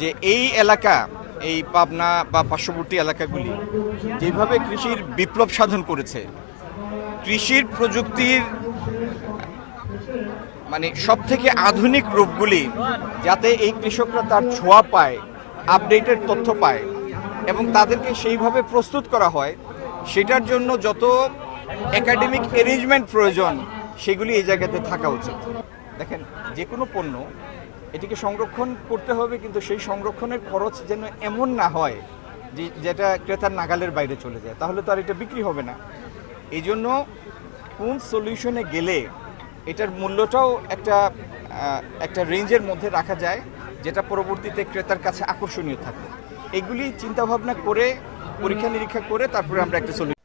যে এই এলাকা, এই পাবনা বা পার্শ্ববর্তী এলাকাগুলি যেভাবে কৃষির বিপ্লব সাধন করেছে, কৃষির প্রযুক্তির মানে সব থেকে আধুনিক রূপগুলি যাতে এই কৃষকরা তার ছোঁয়া পায়, আপডেটেড তথ্য পায় এবং তাদেরকে সেইভাবে প্রস্তুত করা হয়, সেটার জন্য যত একাডেমিক অ্যারেঞ্জমেন্ট প্রয়োজন সেগুলি এই জায়গাতে থাকা উচিত। দেখেন, যে কোনো পণ্য এটিকে সংরক্ষণ করতে হবে, কিন্তু সেই সংরক্ষণের খরচ যেন এমন না হয় যেটা ক্রেতার নাগালের বাইরে চলে যায়, তাহলে তো আর এটা বিক্রি হবে না। এই জন্য কোন সলিউশনে গেলে এটার মূল্যটাও একটা রেঞ্জের মধ্যে রাখা যায়, যেটা পরবর্তীতে ক্রেতার কাছে আকর্ষণীয় থাকে, এগুলি চিন্তাভাবনা করে পরীক্ষা নিরীক্ষা করে তারপরে আমরা একটা সলিউশন